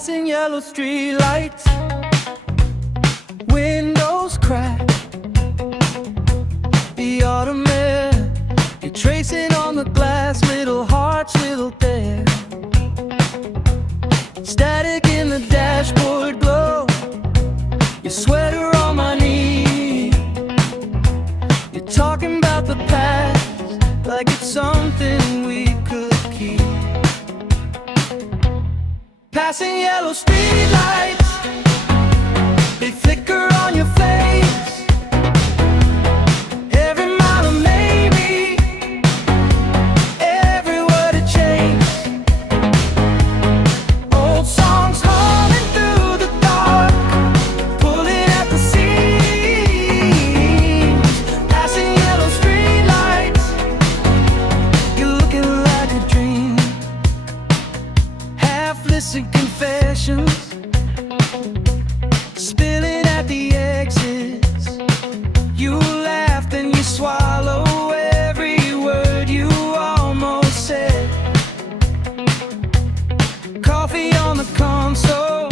Passing yellow street lights, windows crack. The autumn air, you're tracing on the glass, little hearts, little dare. Static in the dashboard glow, your sweater on my knee. You're talking about the past like it's something we could keep. Passing yellow street lights, they flicker on your face. Every mile a maybe, every word a change. Old songs humming through the dark, pulling at the seams. Passing yellow street lights, you're looking like a dream. Half-listened confessions, spilling at the exits. You laugh then you swallow every word you almost said. Coffee on the console,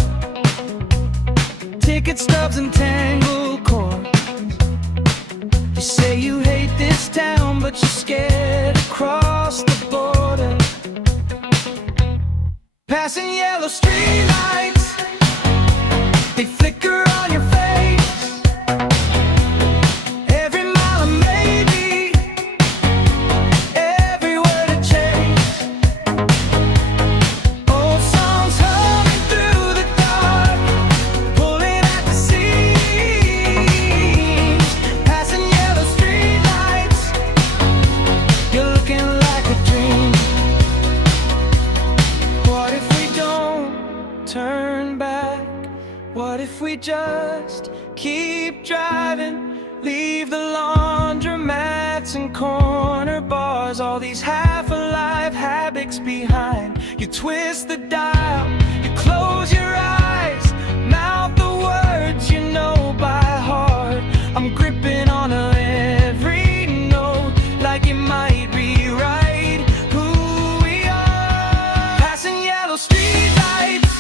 ticket stubs and tangled cords. You say you hate this town, but you're scared to cross the border. Passing yellow street lights, they flicker on your face. Every mile a maybe, every word a chase. Old songs humming through the dark, pulling at the seams. Passing yellow street lights, you're looking like a dream. What if we don't turn back? What if we just keep driving? Leave the laundromats and corner bars, all these half-alive habits behind. You twist the dial, you close your eyes, mouth the words you know by heart. I'm gripping on every note like it might rewrite who we are. Passing yellow street lights,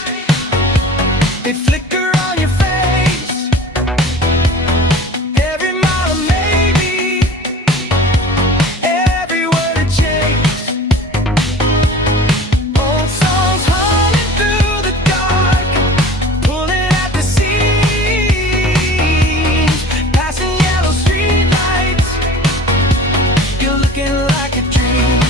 they flicker on your face. Every mile a maybe, every word a chase. Old songs humming through the dark, pulling at the seams. Passing yellow street lights, you're looking like a dream.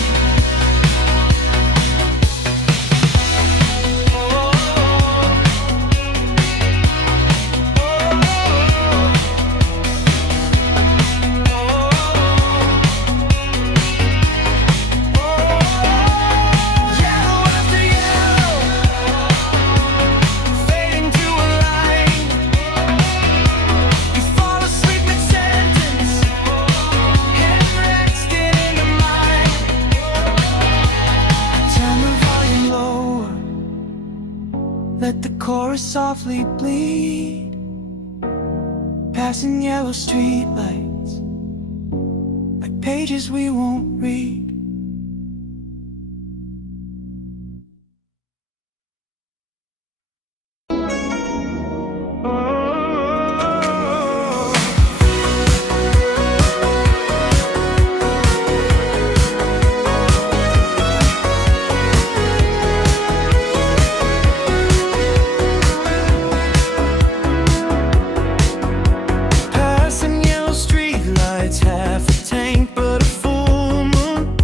Yellow after yellow, fading to a line. You fall asleep mid-sentence, head rested in the mind. Turn the volume lower, let the chorus softly bleed. Passing yellow street lights, like pages we won't read. Passing yellow street lights, half a tank but a full moon.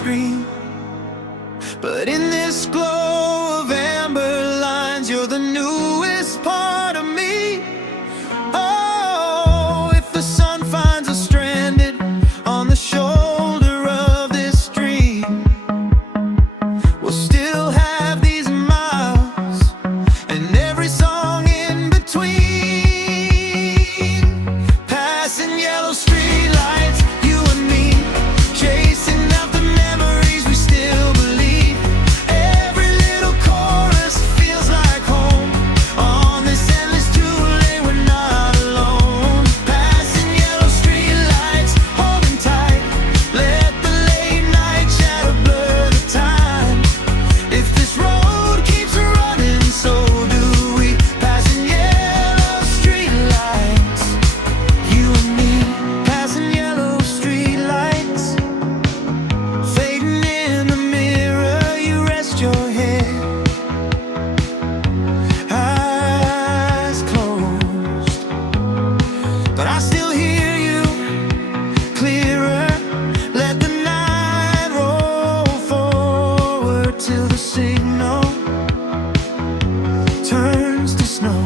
screen. But in this glow of amber lines, you're the newest part of me. Oh, if the sun finds us stranded on the shoulder of this stream, we'll still have these miles and every song in between. Passing yellow streetlights, you and me, chasing after memories we still believe. Every little chorus feels like home. On this endless two-lane, we're not alone. Passing yellow streetlights, holding tight. Let the late night shadow blur the time. If this road keeps running, so do we. Passing yellow streetlights, you and me. Passing yellow streetlights, fading in the mirror. You rest your head, eyes closed, but I still hear you clearer. Let the night roll forward till the signal turns to snow.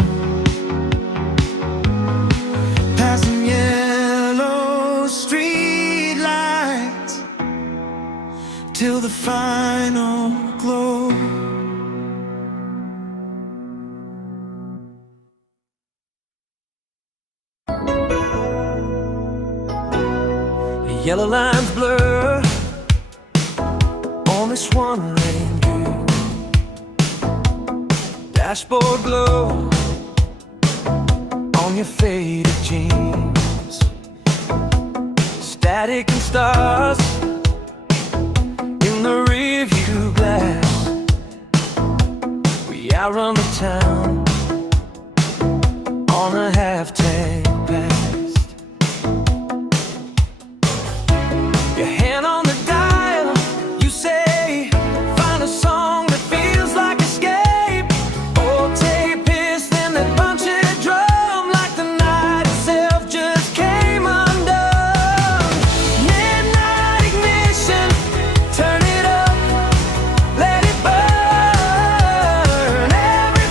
Passing yellow streetlights till the final glow. The yellow lines blur on this one-lane view. Dashboard glow on your faded jeans. Static and stars in the rearview glass. We outrun the town on a half-tank past. Your hand on the dial, you say, find a song that feels like escape. Old tape hiss, then that punchy drum, like the night itself just came undone. Midnight ignition, turn it up, let it burn. Every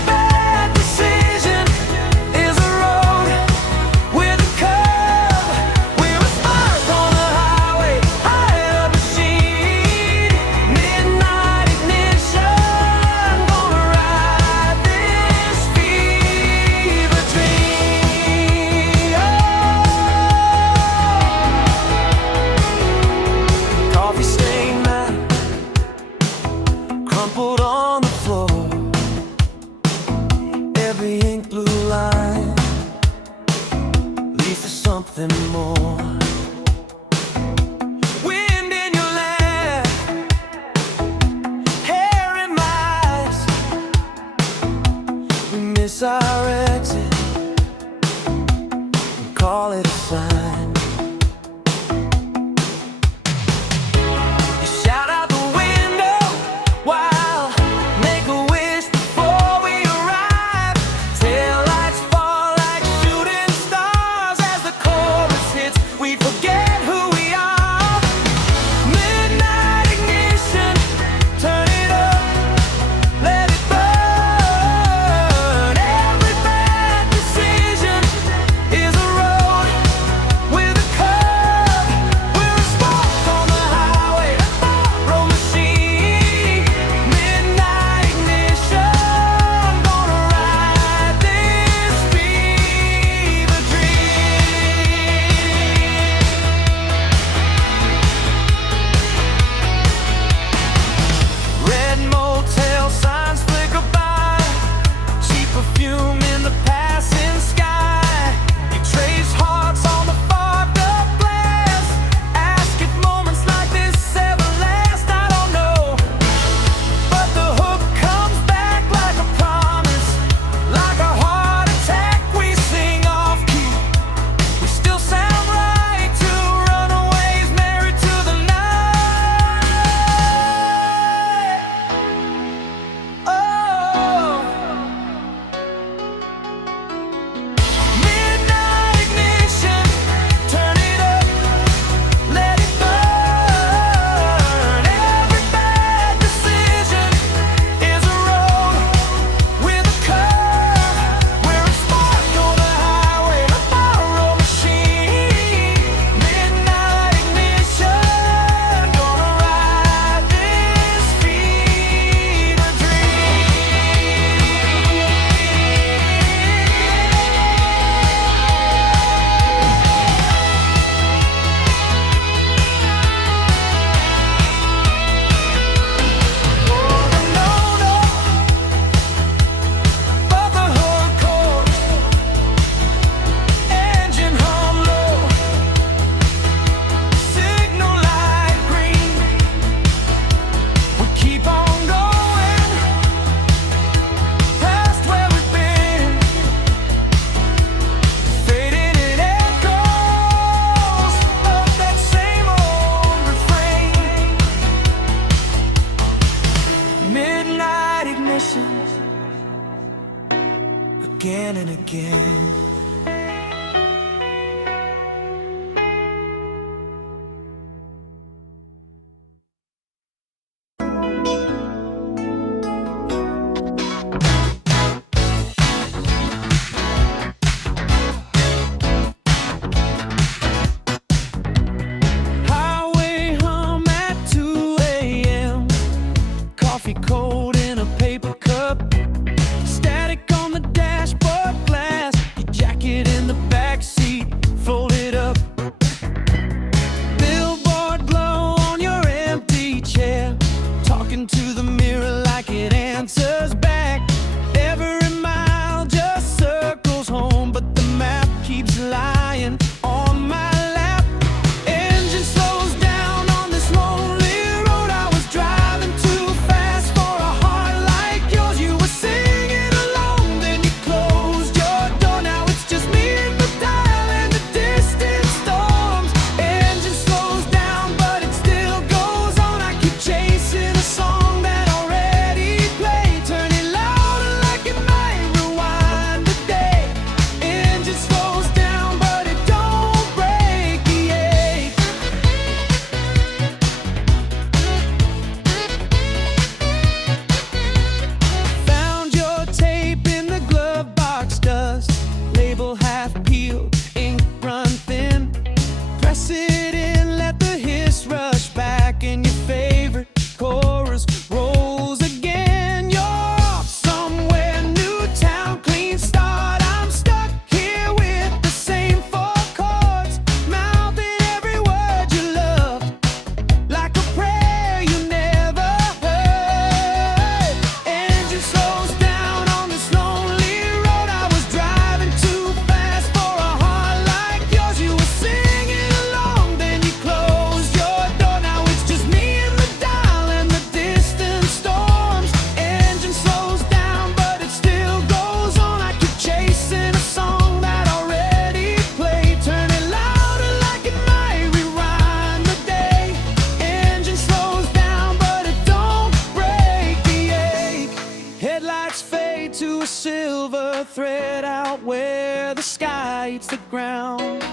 vibrates the ground.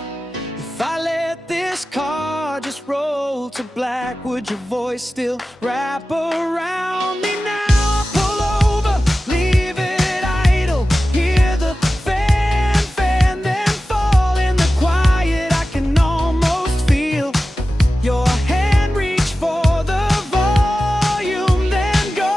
If I let this car just roll to black, would your voice still wrap around me now? I pull over, leave it idle, hear the fan, then fall in the quiet. I can almost feel your hand reach for the volume, then go.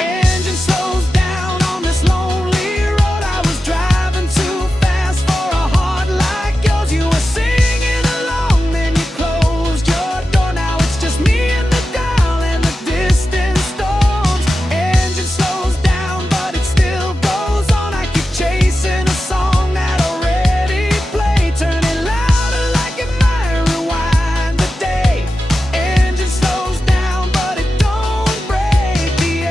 Engine slows down on this lonely road. I was driving too fast for a heart like yours. You were singing along, then you closed your door. Now it's just me and the dial and the distant storms. Engine slows down, but it still goes on. I keep chasing a song that already played, turning louder like it might rewind the day. Engine slows down, but it don't break the A.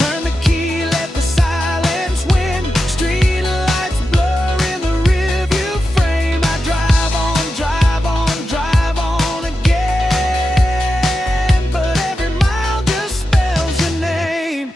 Turn the key, let the silence win. Street lights blur in the rearview frame. I drive on, drive on, drive on again, but every mile just spells your name.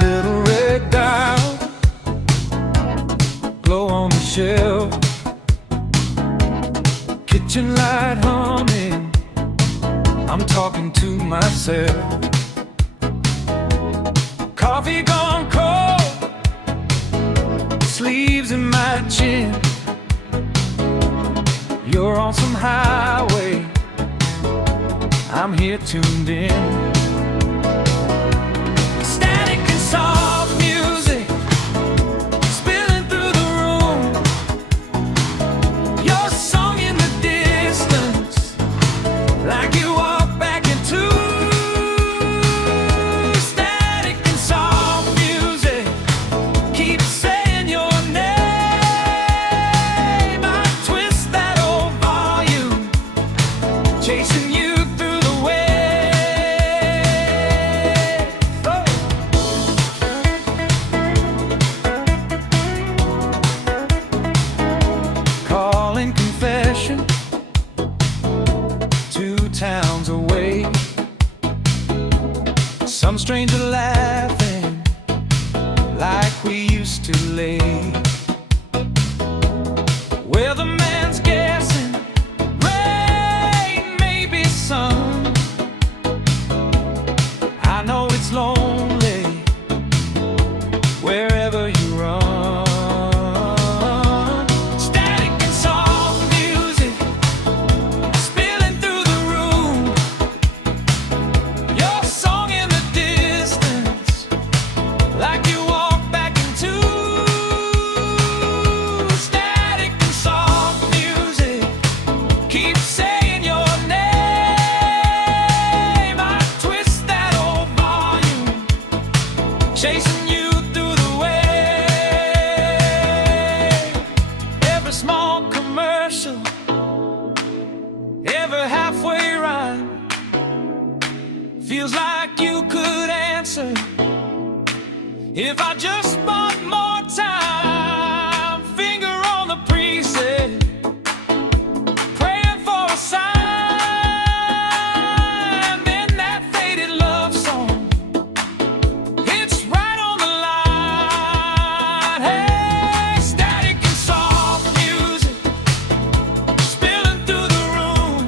Little red dial, glow on the shelf, kitchen light humming, I'm talking to myself. Coffee gone cold, sleeves in my chin. You're on some highway, I'm here tuned in. Static and soft music spilling through the room. Your song in the distance, like you walk back into. Static and soft music, keep saying your name. I twist that old volume, chasing you through the wind. Calling confession, 2 towns away. Some stranger laughing like we used to lay. Where the man's guessing, rain, maybe sun. I know it's lonely wherever you run. Static and soft music spilling through the room. Your song in the distance, like you walk back into. Static and soft music, keep saying your name. I twist that old volume, chasing you through the wave. Every small commercial, every halfway rhyme, feels like you could answer if I just spent more time. Finger on the preset, praying for a sign. Then that faded love song, it's right on the line. Hey, static and soft music spilling through the room.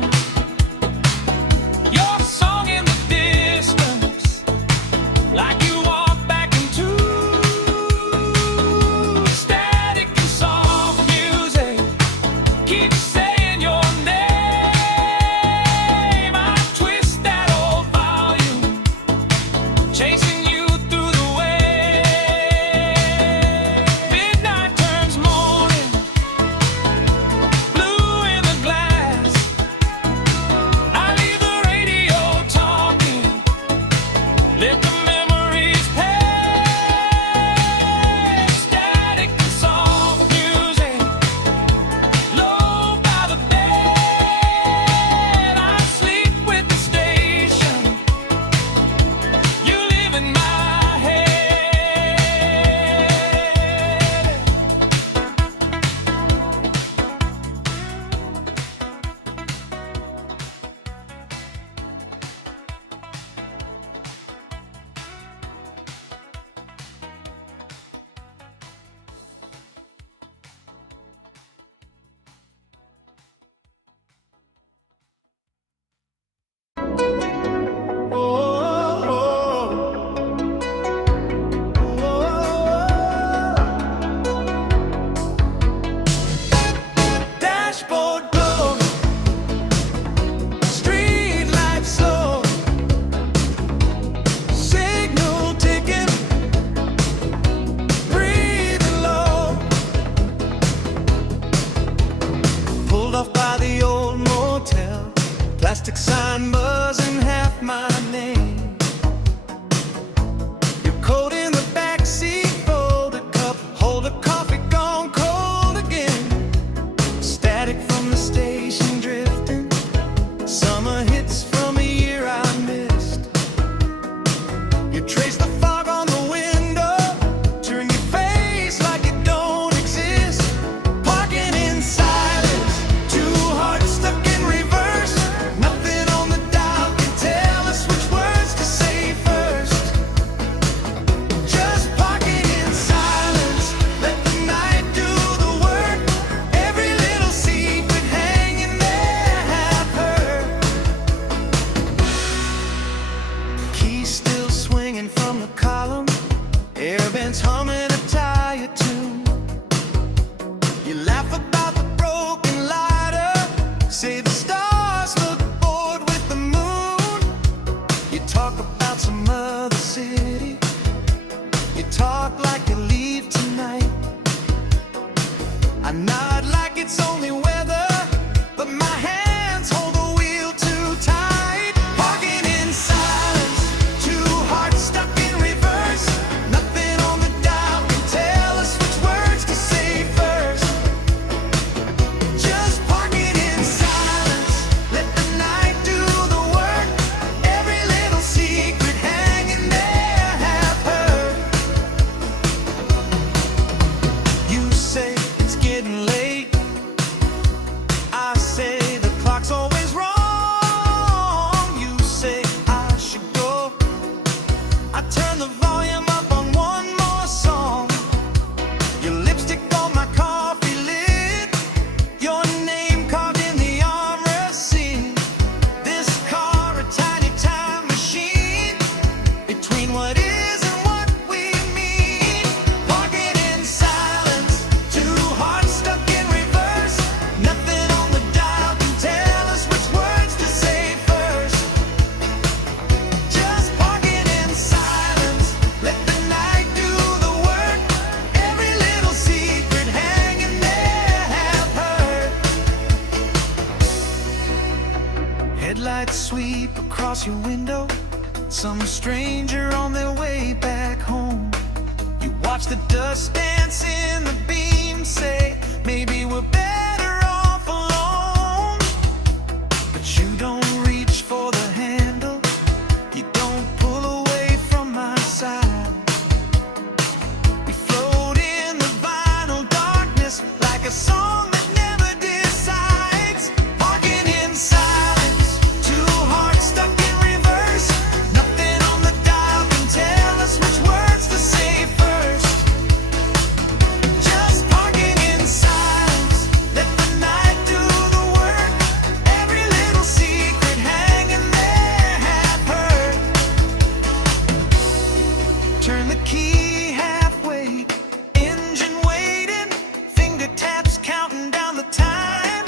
Your song in the distance, like you walk back into. I nod like it's only weather, but my hands hold the wheel too tight. Walking in silence, two hearts stuck in reverse. Nothing on the dial can tell us which words to say first. Just parking in silence, let the night do the work. Every little secret hanging there have heard. You say it's getting late, I say the clock's always wrong. You say I should go, I turn the volume up on one more song. Your lipstick on my coffee lid, your name carved in the armrest seat. This car a tiny time machine, between what is and what we mean. Parking in silence, two hearts stuck in reverse. Nothing on the dial can tell us which words to say first. Just parking in silence, let the night do the work. Every little secret hanging there have heard. Headlights sweep across your window, some stranger on their way back home. You watch the dust dance in the beam, say maybe we're better off alone. But you don't reach for the handle, you don't pull away from my side. We float in the vinyl darkness like a song that never decides. Parking in silence, two hearts stuck in reverse. Nothing on the dial can tell us which words to say first. Just parking in silence, let the night do the work. Every little secret hanging there have heard. Turn the key halfway, engine waiting, finger taps counting down the time.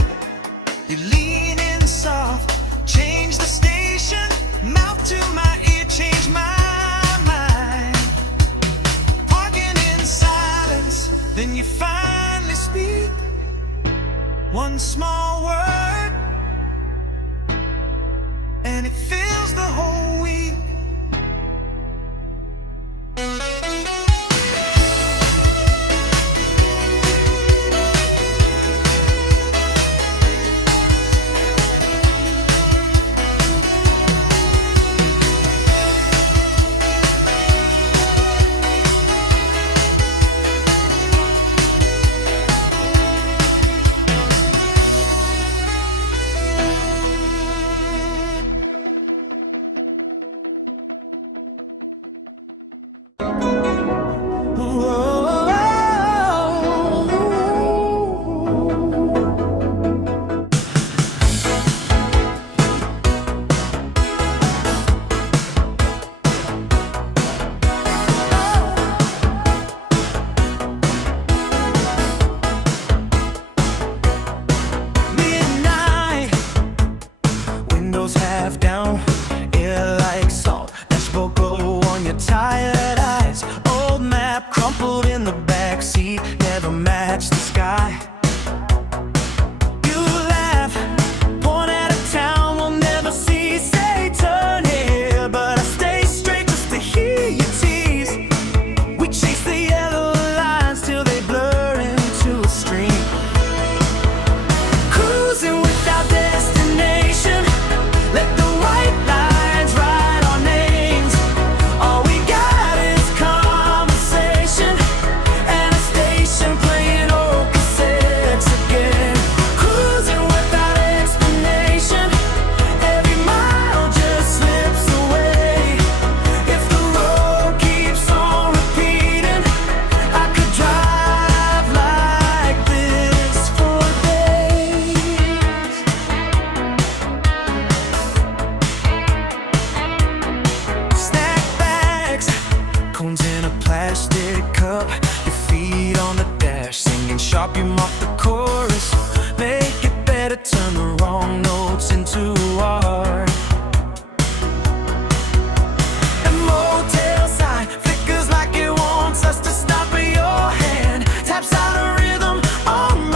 You lean in soft, change the station, mouth to my ear, change my mind. Parking in silence, then you finally speak one small word, and it fills the whole week. Midnight, windows half down, air like salt, dashboard glow on your tired eyes. Old map crumpled in the backseat, never matched the sky. You laugh, point out of town, we'll never see. Say turn here, but I stay straight just to hear you tease. We chase the yellow lines till they blur into a stream. Cruising without destination, let the white lines write our names. All we got is conversation and a station playing old cassettes again. Cruising without explanation, every mile just slips away. If the road keeps on repeating, I could drive like this for days. Snack bags, cones in a plastic cup, your feet on the dash, singing sharp, you mock the chorus. Make it better, turn the wrong notes into art. And motel sign flickers like it wants us to stop, but your hand taps out a rhythm on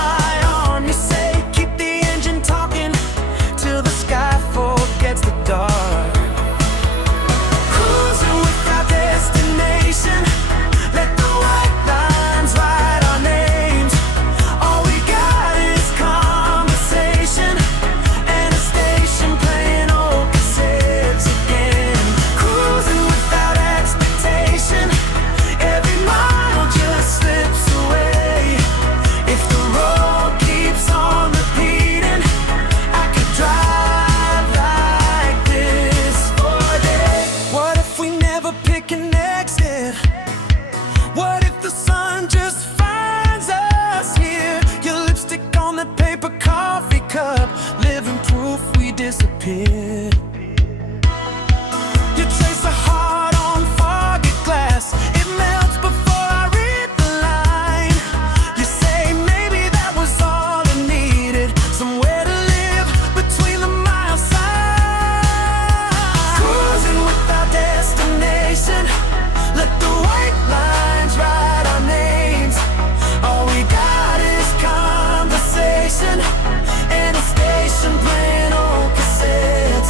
disappeared. You trace the heart on foggy glass, it melts before I read the line. You say maybe that was all I needed, somewhere to live between the mile signs. Cruising without destination, let the white lines write our names. All we got is conversation and a station playing old cassettes.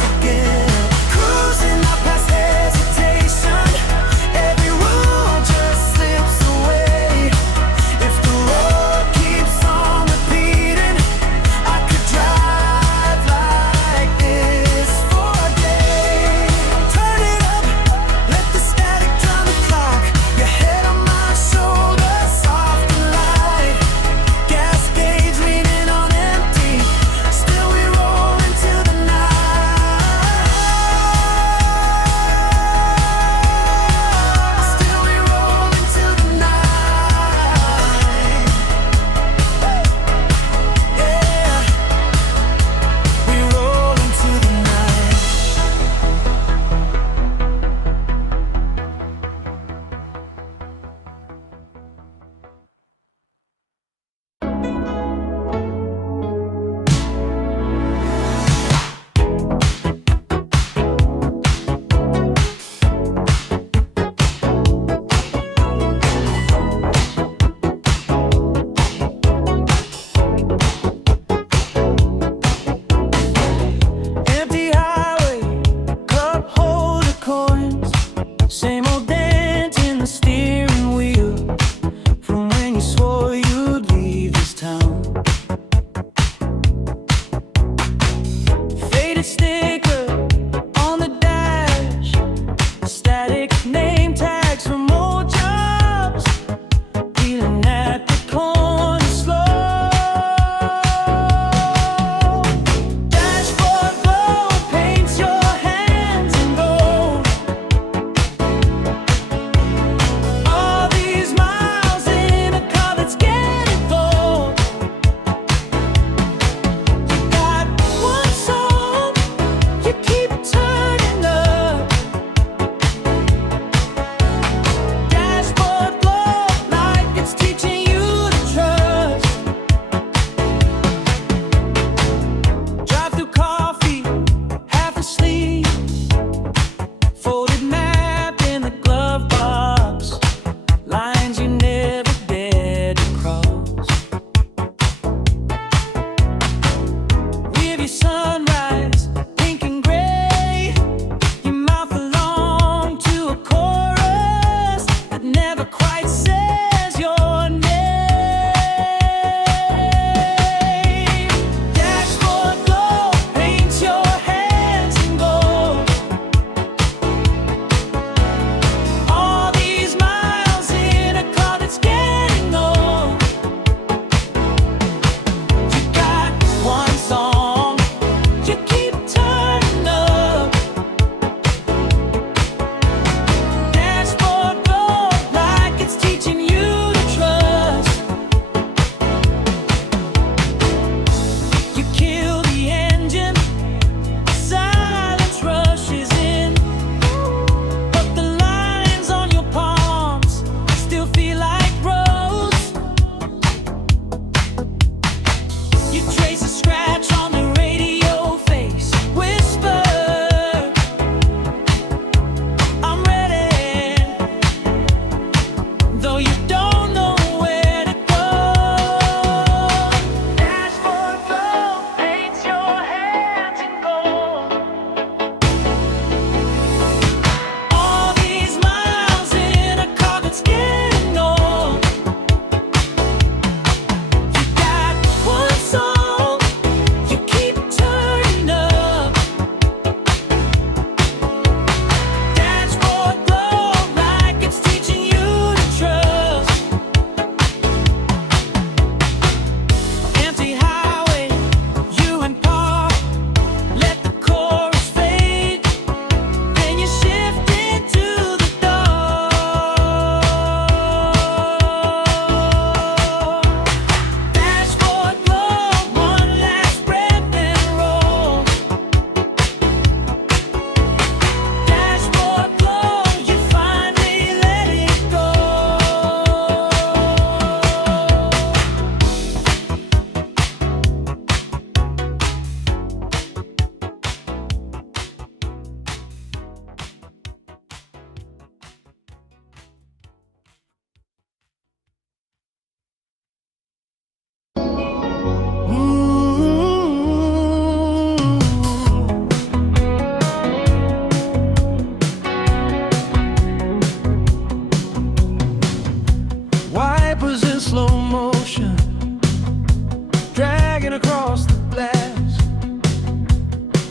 dragging across the glass.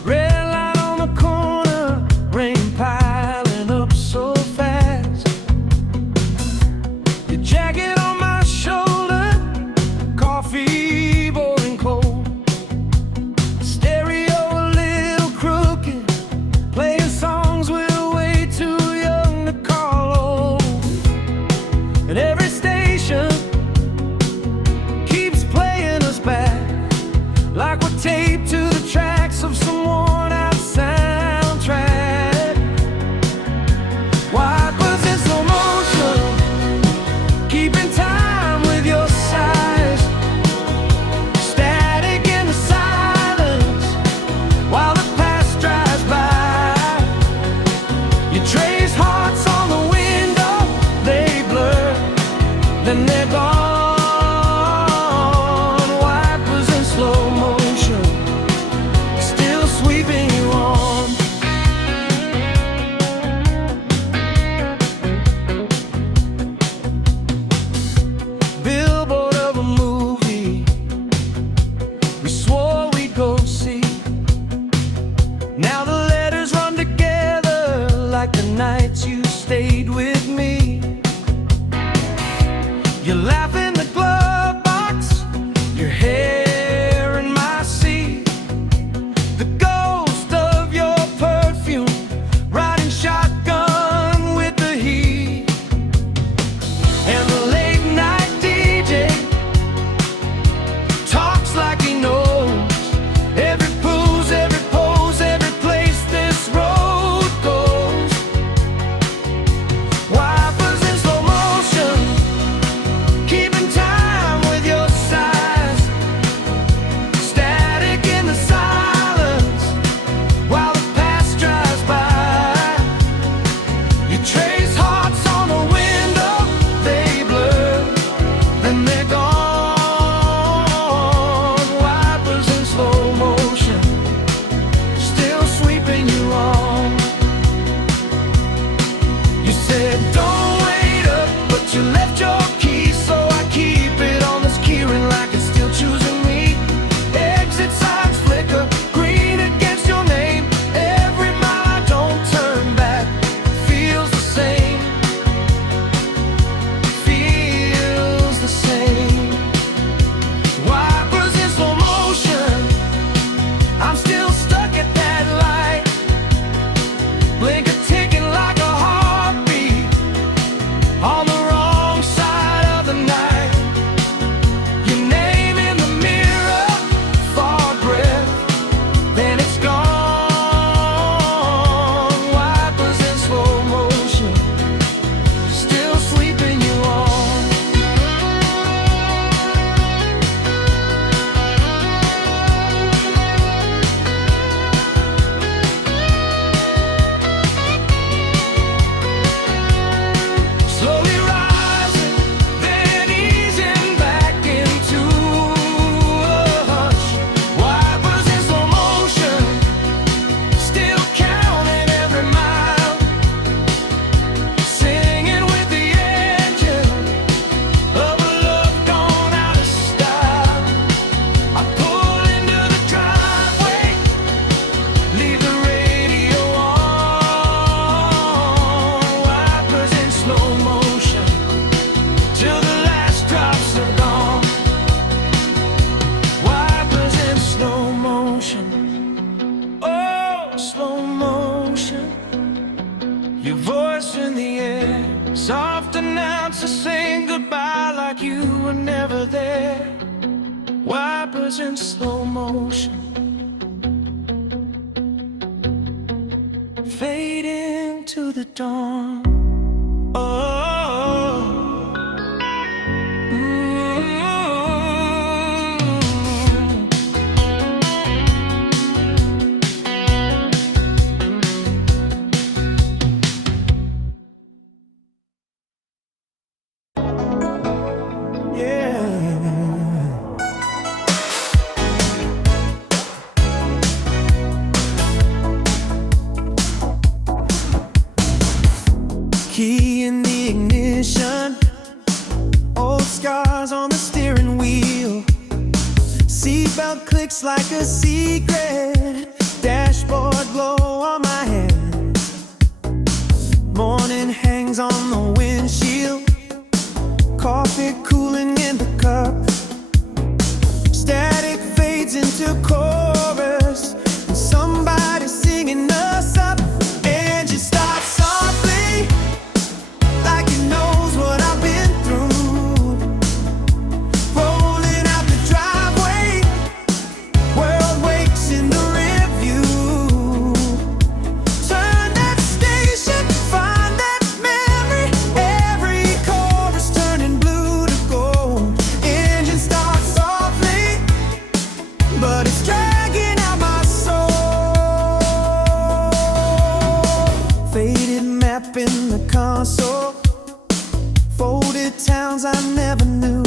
Red light on the corner, rain piling up so fast. Your jacket on my shoulder, coffee boiling cold. Stereo a little crooked, playing songs we're way too young to call old. And every station keeps playing us back, like we're taped to the tracks of some worn-out soundtrack. Wipers in slow motion, keeping time with your sighs. Static in the silence, while the past drives by. You trace hearts on the window, they blur, then they're gone. Now the letters run together like the nights you stayed with me. You laugh in the glove box, your hair in my seat. The ghost of your perfume, riding shotgun with the heat. And the late night DJ talks like he knows every pose, every pose, every place this road goes. Wipers in slow motion, keeping time with your sighs. Static in the silence, while the past drives by. You trace hearts on the window, they blur, then they're gone. Wipers in slow motion, still sweeping you on. You said don't wait up, but you left your key, so I keep it on this key ring like it's still choosing me. Exit signs flicker, green against your name. Every mile I don't turn back feels the same. Feels the same. Wipers in slow motion, I'm still stuck at that light. Blinker ticking like a heartbeat on the wrong side of the night. Your name in the mirror, far breath, then it's gone. Wipers in slow motion, still sweeping you on. Slowly rising, then easing back into a hush. Wipers in slow motion, still counting every mile. Singing with the engine of a love gone out of style. I pull into the driveway, leave the radio on. Wipers in slow motion, till the last drops are gone. Wipers in slow motion, oh, slow motion. Your voice in the air, soft announcer saying goodbye like you were never there. Wipers in slow motion, fade into the dawn. Oh, yeah. Key in the Seatbelt clicks like a secret. Dashboard glow on my hands. Morning hangs on the windshield. Coffee cooling in the cup. Static fades into chorus, and somebody singing us up. Engine starts softly, like it knows what I've been through. Rolling out the driveway, world wakes in the rearview. Turn that station, find that memory. Every chorus turning blue to gold. Engine starts softly, but it's dragging out my soul. Faded map in the console, folded towns I never knew.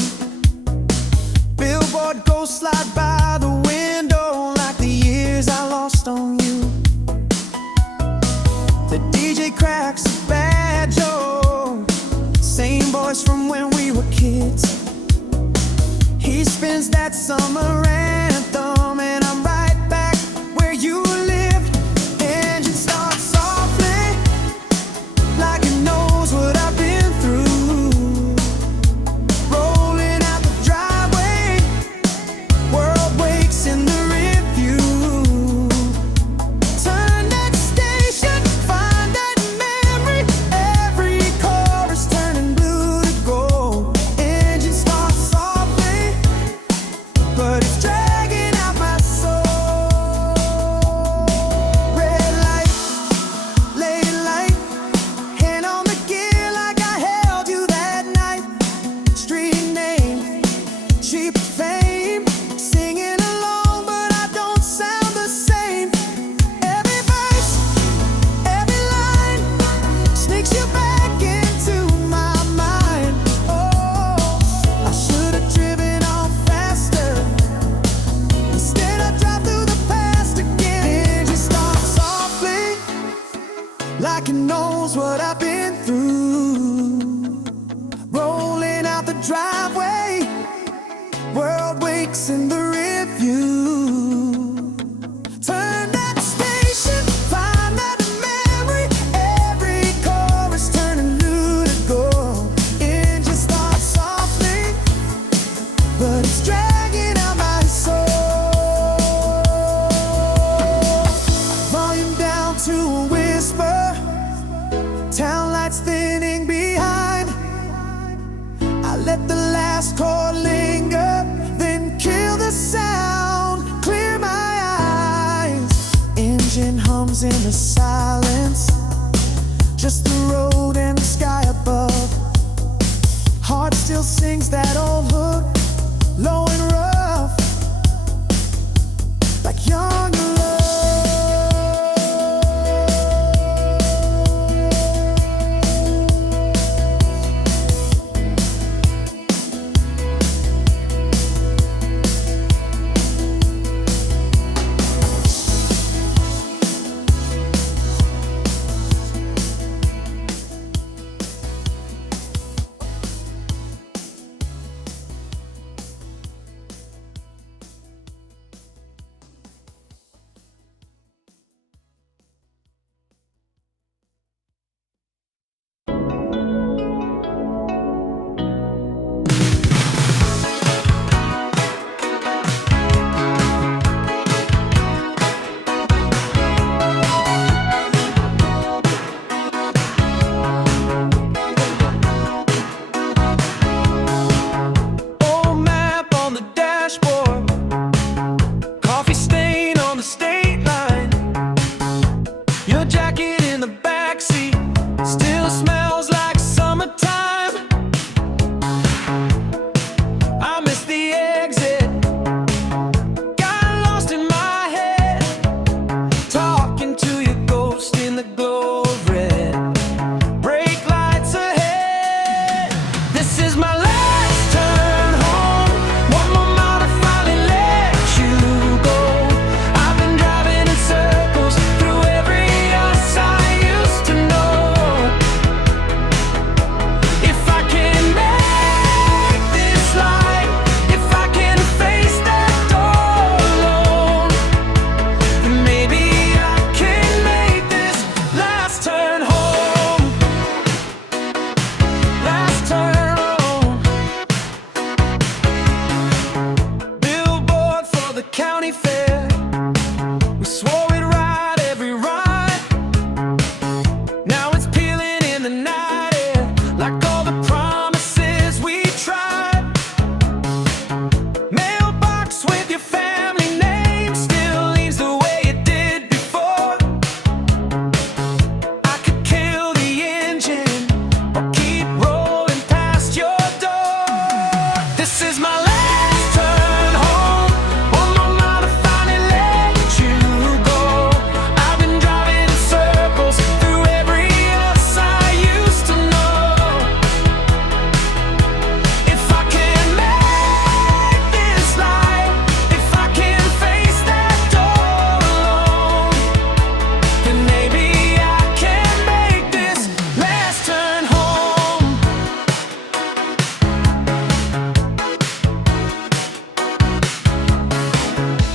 Billboard ghosts slide by the window, like the years I lost on you. The DJ cracks a banjo, same voice from when we were kids. He spins that summer anthem, and I'm right back where you lived. Engine starts softly, like it knows what I've been through. Rolling out the driveway, world wakes in the rearview. Turn that station, find that memory. Every chorus turning blue to gold. Engine starts softly, but it's dragging out my soul. Red light, late light, hand on the gear like I held you that night. Street name, cheap fame, singing along, but I don't sound the same. Every verse, every line sneaks you back into my mind. Oh, I should have driven on faster. Instead I drive through the past again. Engine starts softly, like it knows what I've been through. Rolling out the driveway, world wakes in the rearview. Turn that station, find that memory. Every chorus turning blue to gold. Engine starts softly, but it's dragging out my soul. Volume down to a whisper, town lights thinning behind. I let the last chord linger, then kill the sound, clear my eyes. Engine hums in the silence, just the road and the sky above. Heart still sings that old hook, low and rough, like young love. county fair. We swore we'd ride every ride. Now it's peeling in the night air, like all the promises we tried. Mailbox with your family name still leaves the way it did before. I could kill the engine or keep rolling past your door. This is my last turn home. One more mile to finally let you go. I've been driving in circles through every us I used to know. If I can make this life, if I can face that door alone, then maybe I can make this last turn home.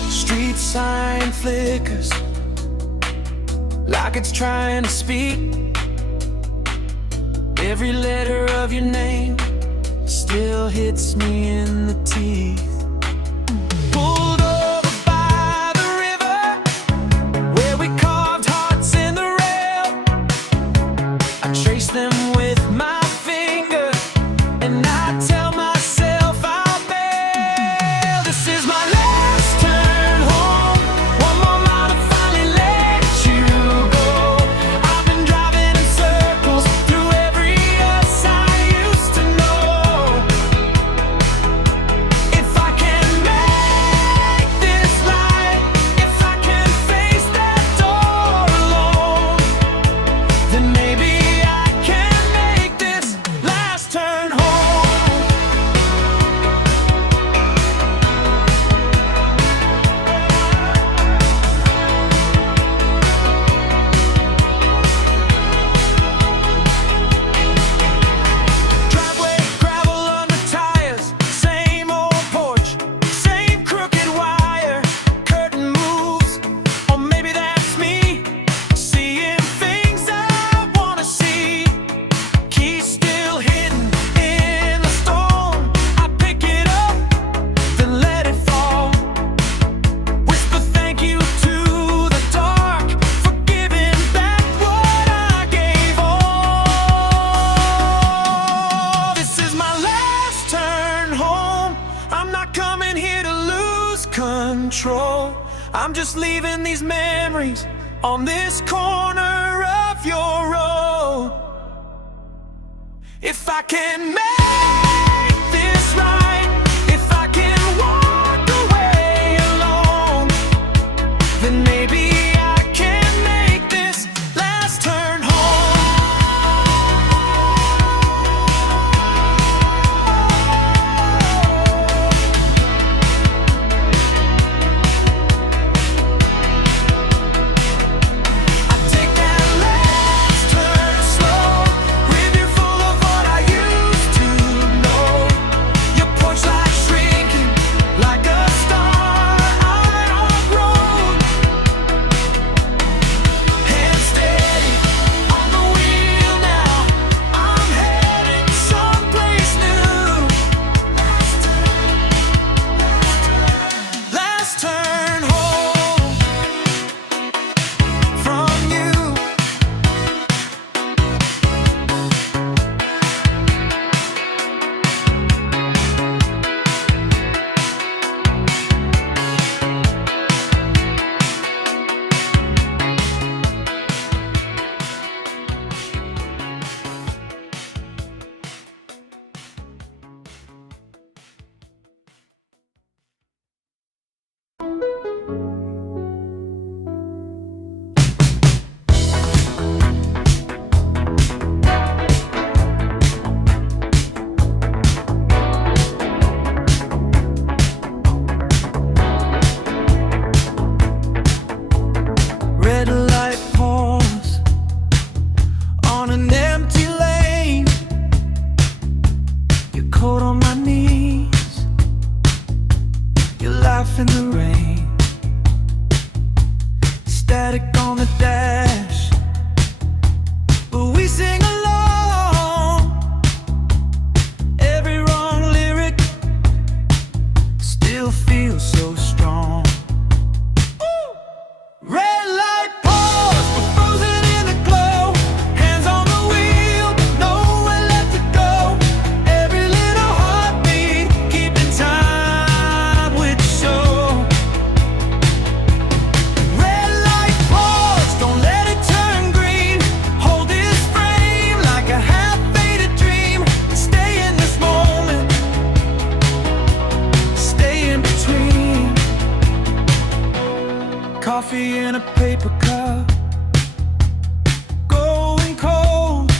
Street sign flickers like it's trying to speak. Every letter of your name still hits me in the teeth. Pulled over by the river where we carved hearts in the rail. I trace them with my finger and I tell myself I'll bail. This is my last turn home. One more mile to finally let you go. I've been driving in circles through every us I used to know. If I can make this life, if I can face that door alone, then maybe I can make this last turn home. Driveway, gravel under tires, same old porch, same crooked wire, curtain moves, or maybe that's me, seeing things I wanna see. Key still hidden in the storm. I pick it up, then let it fall. Whisper thank you to the dark for giving back what I gave all. This is my last turn home. I'm not coming here to lose control. I'm just leaving these memories on this corner of your road. If I can make this right, if I can walk away alone, then maybe I can make this last turn I take that last turn slow, review full of what I used to coffee in a paper cup, going cold,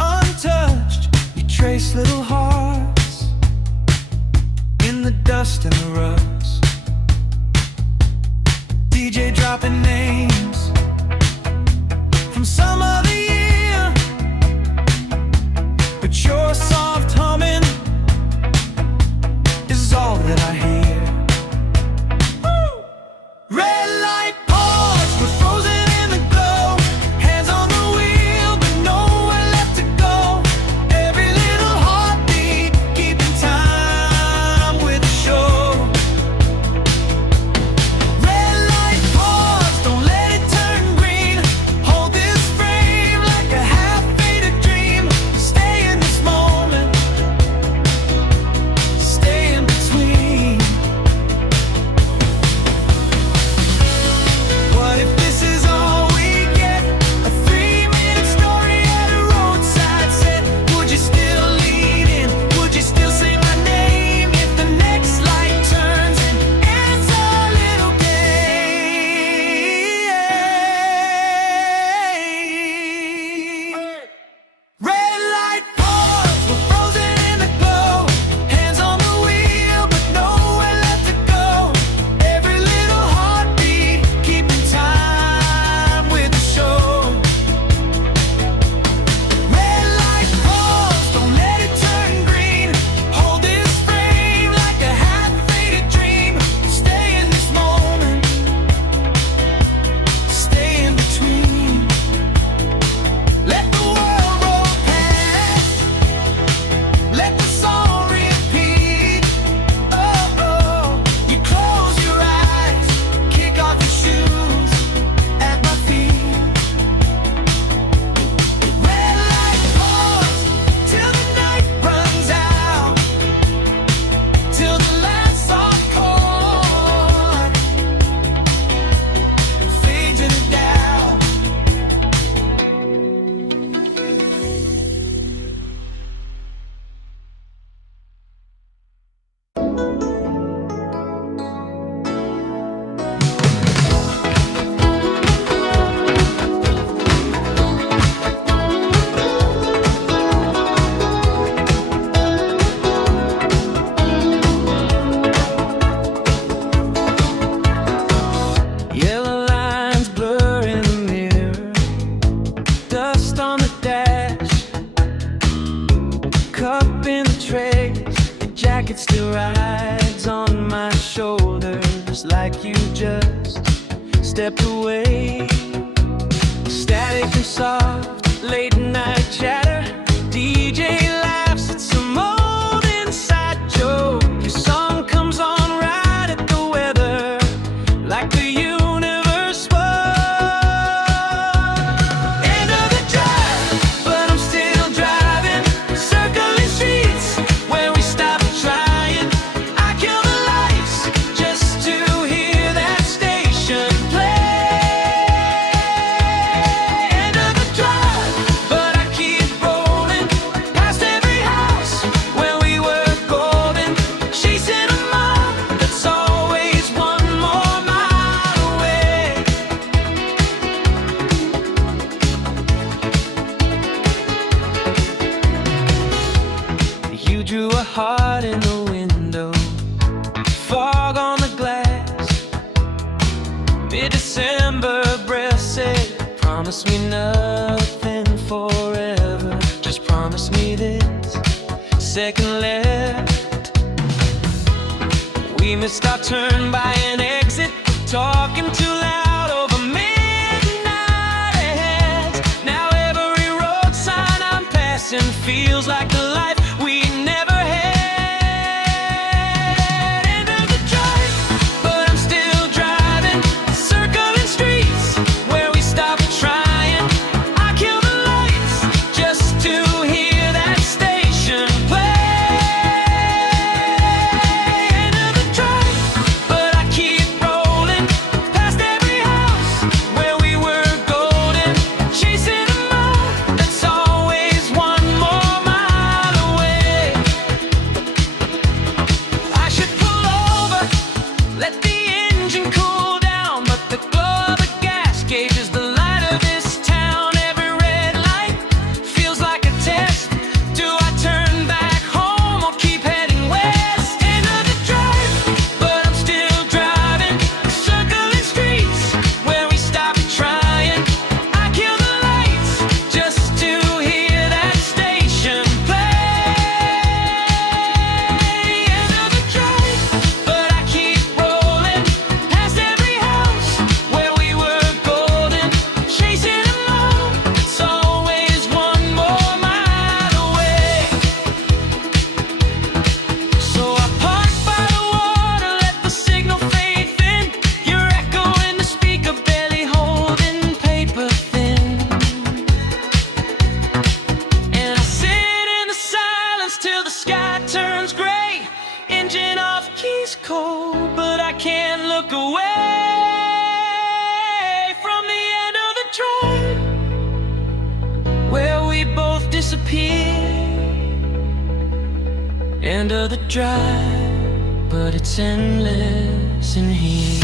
untouched. You trace little hearts in the dust and the rust. DJ dropping names from some other year, but your soft humming is all that I hear. Red light pause, we're frozen in the glow. Hands on the wheel, but nowhere left to go. Every little heartbeat, keeping time with the show. Red light pause, don't let it turn green. Hold this frame like a half-faded dream. Stay in this moment, stay in between. What if this is all we get? A 3-minute story at a roadside set. Would you still lean in? Would you still say my name if the next light turns and ends our little game? Red light pause, we're frozen in the glow. Hands on the wheel, but nowhere left to go. Every little heartbeat, keeping time with the show. Red light pause, don't let it turn green. Hold this frame like a half-faded dream. Stay in this moment, stay in between. Let the world roll past, let the song repeat. Oh, oh, you close your eyes, kick off your shoes at my feet. Red light pause, till the night runs out, till the last soft chord fades into doubt. Yellow lines blur in the mirror, dust on the dash, cup in the tray. Your jacket still rides on my shoulders like you just stepped away. Static and soft, late night chatter. DJ laughs at some old inside joke. Your song comes on right at the weather, like the universe was. End of the drive, but I'm still driving. Circling streets where we stopped trying. I kill the lights just to hear that station play. End of the drive, but I keep rolling past every house where we were golden. Chasing a mob that's always one more mile away. You drew a heart in the window, fog on the glass. Mid-December breath said, promise me nothing forever. Just promise me this. Second left, we missed our turn by an exit, talking too loud over midnight ahead. Now every road sign I'm passing feels like the life we never had. End of the drive, but I'm still driving. Circling streets where we stopped trying. I kill the lights just to hear that station play. End of the drive, but I keep rolling past every house where we were golden. Chasing a mob that's always one more mile away. I should pull over, let the engine cool down, but the glow away from the end of the drive, where we both disappear. End of the drive, but it's endless in here.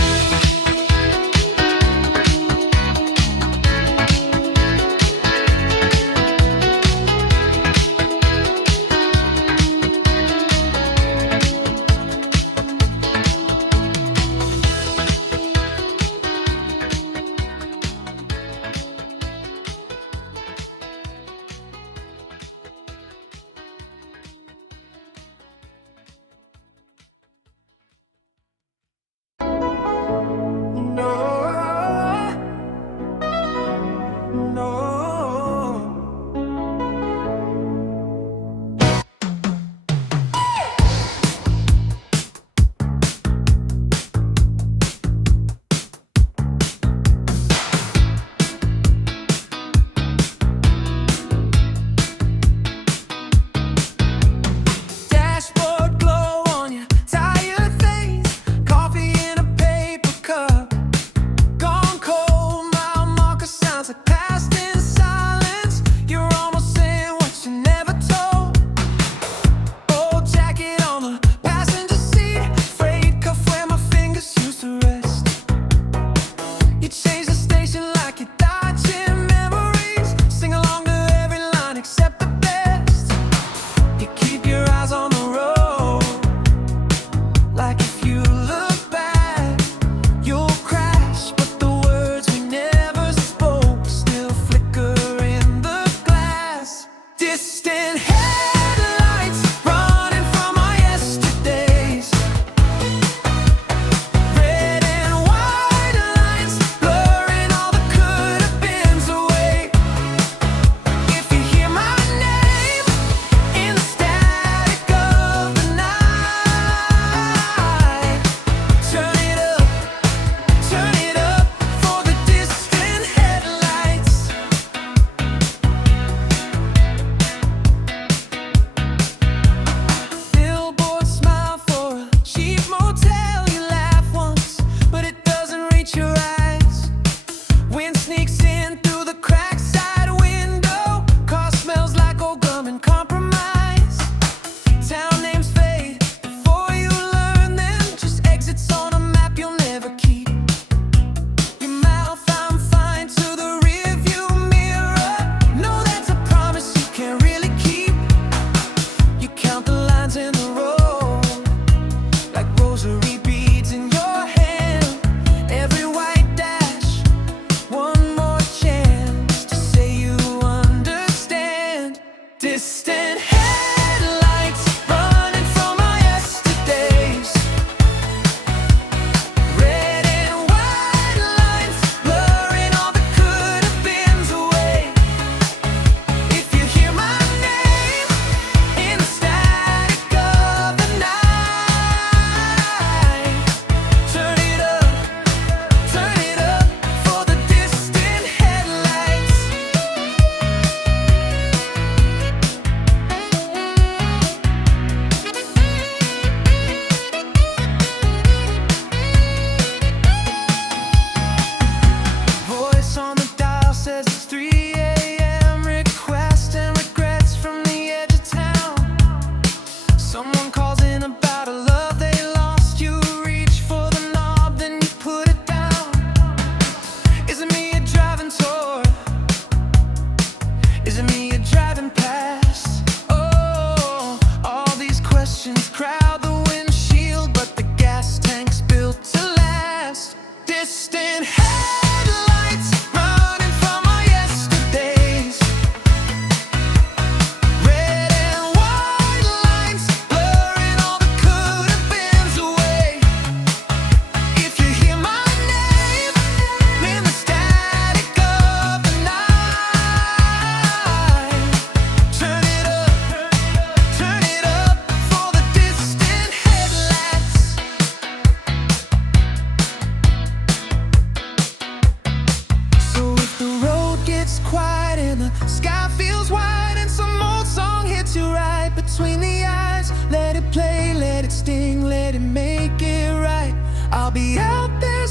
between the eyes. Let it play, let it sting, let it make it right. I'll be out there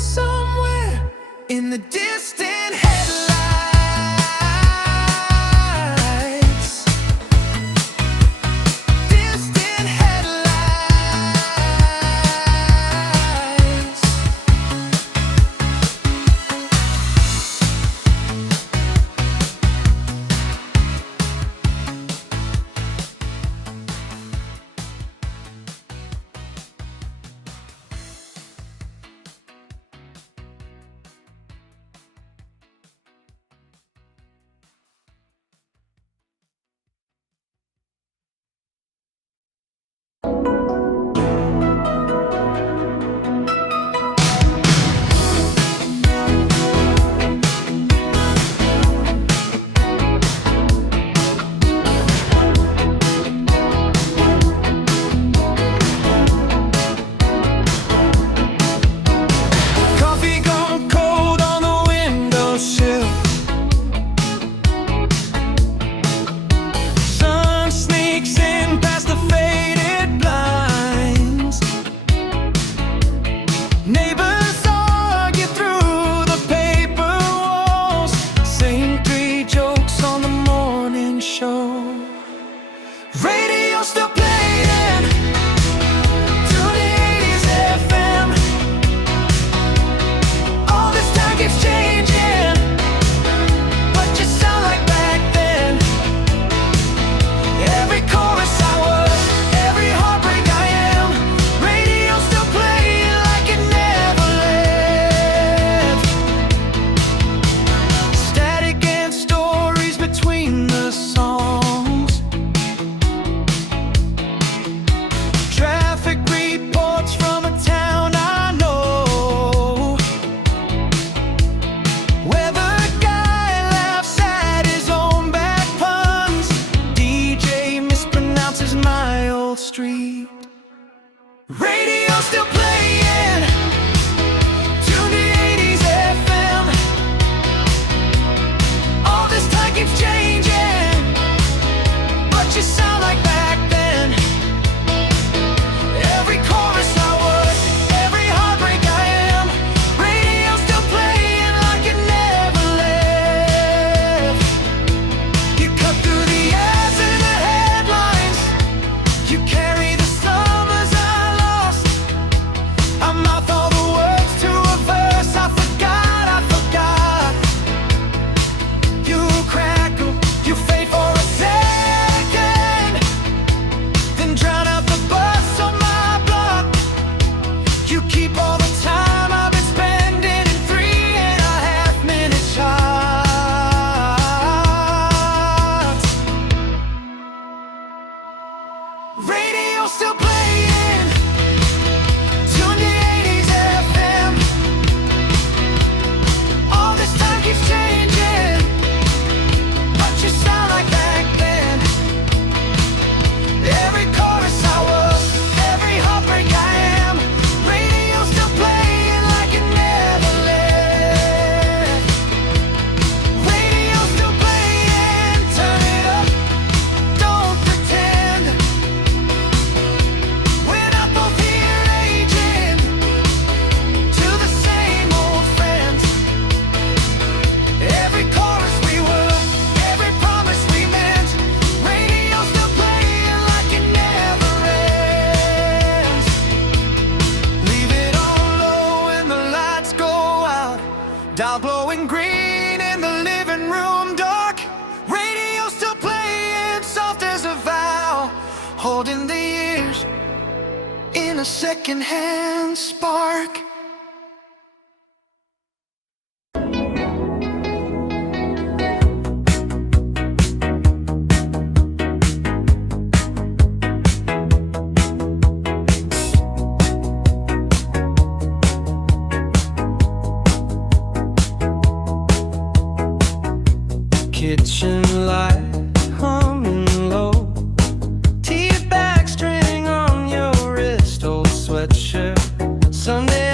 in the distant headlights. Distant headlights. Coffee gone cold on the windowsill. Sun sneaks in past the faded blinds. Neighbors argue through the paper walls, saying 3 jokes on the morning show. Radio still playing, tune the 80s FM. All this time keeps changing, but you sound like back then. Every chorus I was, every heartbreak I am. Radio still playing like it never left. Static and stories between the songs. Traffic reports from a town I know, where the guy laughs at his own bad puns. DJ mispronounces my old street. Radio still playing, tune the 80s FM. All this time keeps changing, but you sound like back then. Every chorus I was, every heartbreak I am. Radio still playing like it never left. You cut through the ads and the headlines. You carry the summers I lost. I mouth all the words to a verse. I forgot. You crackle, you fade for a second, then drown out the bus on my block. You keep all the time I've been spending in 3.5-minute shots. Radio still playing, tune the 80s FM. All this time keeps changing, but you sound like back then. Every chorus I was, every heartbreak I am. Radio still playing like it never left. Radio still playing, turn it up, don't pretend. We're not both here aging to the same old friends. Every chorus we were, every promise we meant. Radio still playing like it never ends. Leave it on low when the lights go out. Dial glowing green in the living room dark. Radio still playing soft as a vow, holding the years in a secondhand spark. Kitchen light humming low, tea bag string on your wrist, old sweatshirt, Sunday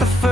the